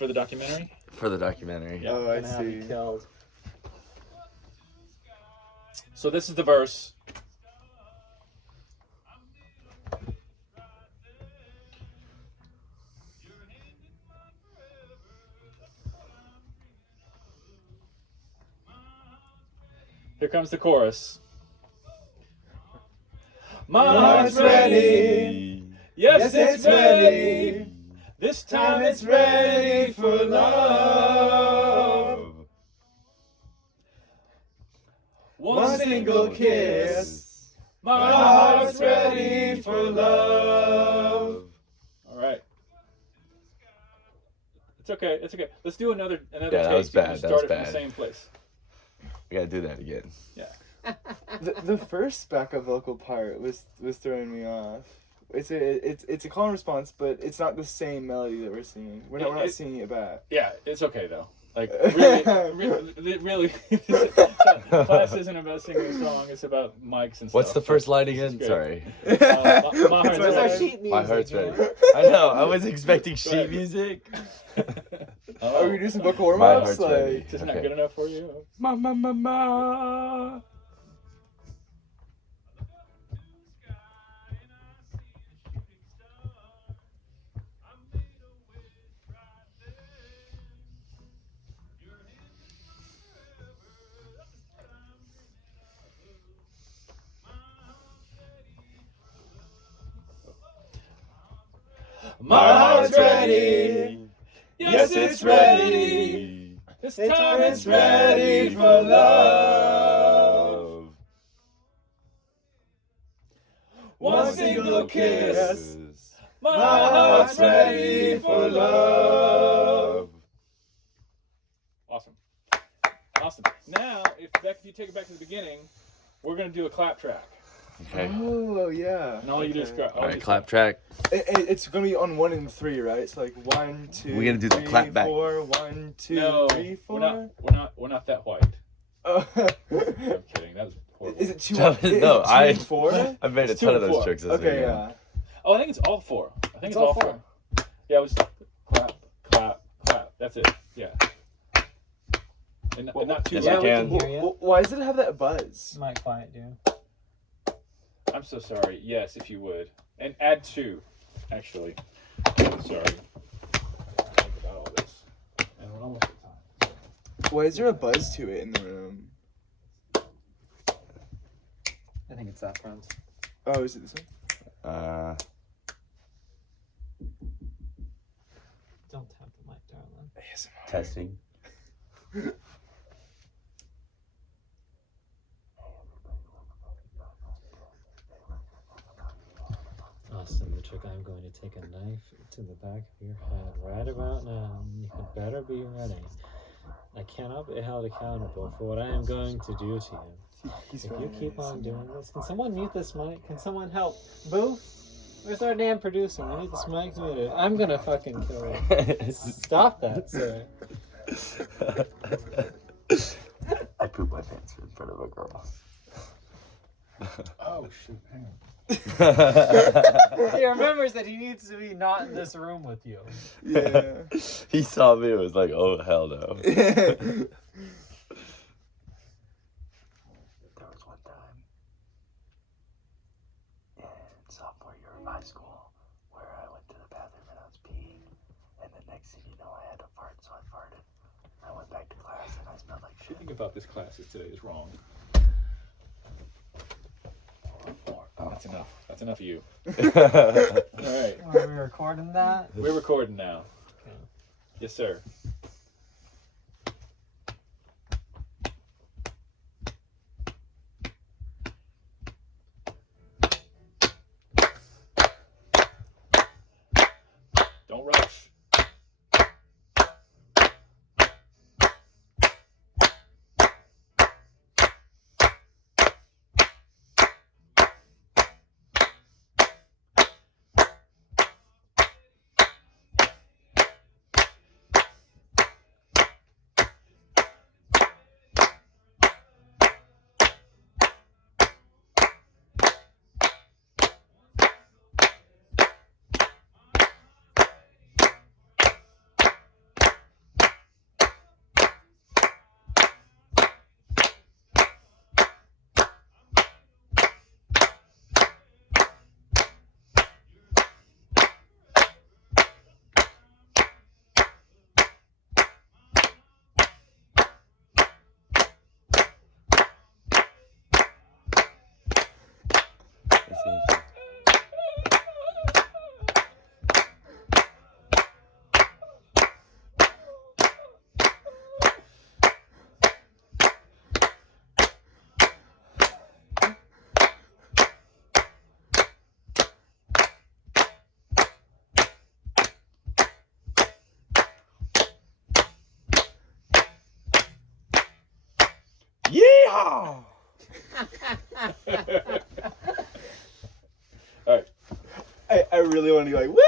For the documentary? For the documentary. Yeah. Oh, I And have see. you killed. So this is the verse. Here comes the chorus. My heart's ready. Yes, it's ready. This time it's ready for love. One single kiss. My heart's ready for love. All right. It's okay. It's okay. Let's do another Yeah, take. that was so you can bad. That start was it from the bad. same place. We gotta do that again. Yeah. The first backup vocal part was throwing me off. It's a call and response, but it's not the same melody that we're singing. We're not singing it back. Yeah, it's okay though. Like really, class isn't about singing a song. It's about mics and stuff. What's the first line This is again? great. Sorry. My heart's Where's our ready. sheet music? My heart's ready. man? I know. I was expecting sheet music. Are we doing some vocal warm My ups? heart's ready. Like, Isn't that Okay. good enough for you? Ma ma ma ma. My heart's ready. Yes, it's ready. This time it's ready for love. One single kiss. My heart's ready for love. Awesome. Awesome. Now, if you take it back to the beginning, we're going to do a clap track. Okay. oh yeah. And all you do is Okay. All right, clap track. It's gonna be on 1 and 3, right? It's like 1, 2. We're gonna do the 3, clap back. 4, 1, 2, No, 3, 4. we're not that white. Oh. I'm kidding. That was horrible. Is it 2? No, is it 2 I- and 4? I've made a It's ton two of and those four. tricks. This Okay, weekend. yeah. Oh, I think it's all four. I think It's it's all all four. four. Yeah, it was clap, clap, clap. That's it. Yeah. And not too Yes, Yeah, we we can. can hear you. Why does it have that buzz? Might quiet, dude. I'm so sorry. Yes, if you would. And add 2, actually. Sorry. Think about all this. And we're almost at time. Why is there a buzz to it in the room? I think it's that front. Oh, is it this one? Don't tap the mic, darling. Testing. Austin, the trick, I'm going to take a knife to the back of your head right about now. You had better be ready. I cannot be held accountable for what I am going to do to you. He's If you really keep nice. on doing this, can someone mute this mic? Can someone help? Boo? Where's our damn producer? We need this mic muted. I'm gonna fucking kill you. Stop that, sir. I pooped my pants in front of a girl. Oh, shoot. Hang on. He remembers that he needs to be not in this room with you. Yeah. He saw me and was like, oh, hell no. There was one time in sophomore year of high school where I went to the bathroom and I was peeing, and the next thing you know, I had to fart, so I farted. I went back to class and I smelled like shit. Everything about this class today is wrong. That's enough. That's enough of you. All right. Are we recording that? We're recording now. Okay. Yes, sir. Don't rush. Yeehaw! All right. I really want to be like, woo!